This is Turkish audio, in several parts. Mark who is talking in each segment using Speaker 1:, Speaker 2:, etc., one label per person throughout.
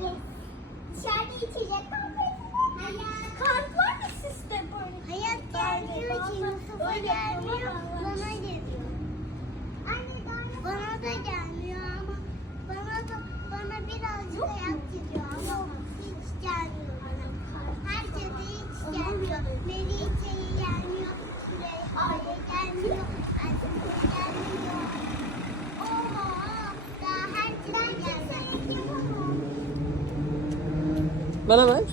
Speaker 1: İçeride içecek kahvesi.
Speaker 2: Kalk var mı, mı sizde böyle? Hayat geldiği için mutfağa gelmiyor. Bana geliyor. Bana gelmiyor. da, da, o bana o da o gelmiyor o ama. Bana da bana birazcık hayat gidiyor ama.
Speaker 3: Bana ver.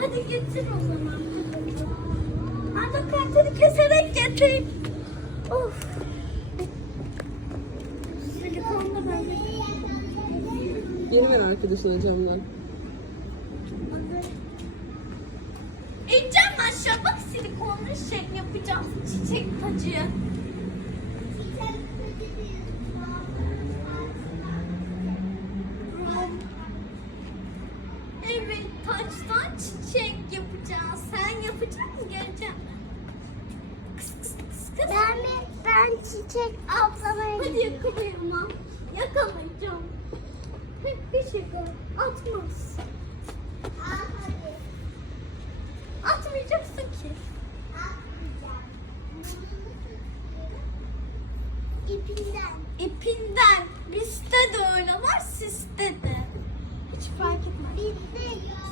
Speaker 1: Hadi getir o zaman. Ana kartını keserek getireyim. Of.
Speaker 3: Telefonda ben de. Yeni ver arkadaş olacağım ben.
Speaker 1: İneceğim aşağı bak silikonlu şey yapacağım çiçek tacıya. çiçek yapacağız. Sen yapacaksın göreceğim.
Speaker 2: Kıs, kıs, kıs, kıs Ben, ben çiçek ablama gidiyorum.
Speaker 1: Hadi yakalayayım Yakalayacağım. Hep bir şey Atmaz. Atmayacaksın ki.
Speaker 2: Atmayacağım. İpinden.
Speaker 1: İpinden. bizde de de öyle var, siz de Hiç fark etmez.
Speaker 2: Biz yok.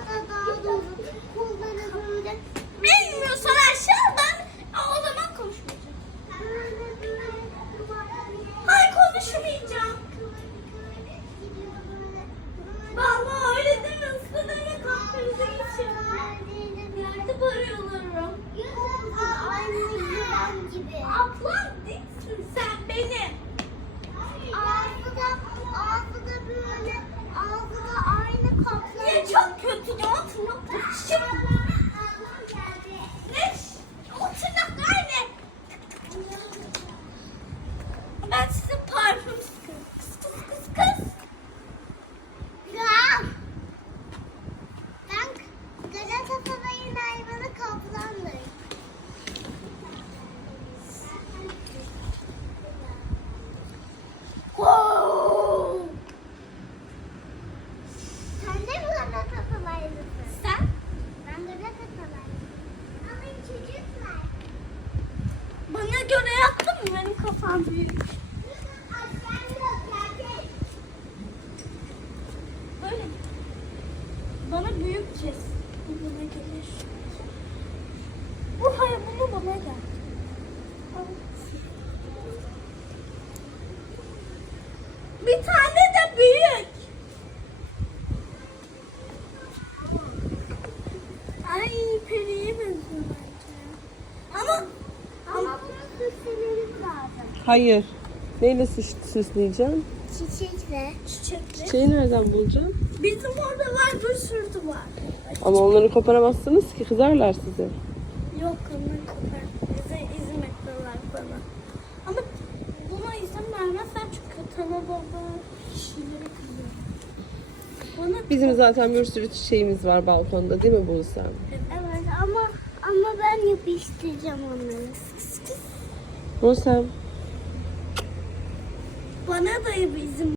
Speaker 2: daha doğru. Kullanılır.
Speaker 1: Bilmiyorsan aşağıdan. Oğlum. That's göre yaptım mı benim kafam büyük. Bana büyük bir, Bu bana gel. bir tane de büyük.
Speaker 3: Hayır. Neyle süs süsleyeceğim?
Speaker 2: Çiçekle. Çiçekle.
Speaker 3: Çiçeği nereden bulacağım?
Speaker 1: Bizim orada var bir sürü var. Ama
Speaker 3: Çiçekler. onları koparamazsınız ki kızarlar sizi. Yok
Speaker 1: onları kopar. Bize izin ettiler bana. Ama buna izin vermezsen çünkü tamam baba şeyleri
Speaker 3: kızıyor. Bizim top... zaten bir sürü çiçeğimiz var balkonda değil mi Buğzen? Evet.
Speaker 2: evet ama ama ben yapıştıracağım onları.
Speaker 3: Buğzen
Speaker 1: bana da bizim.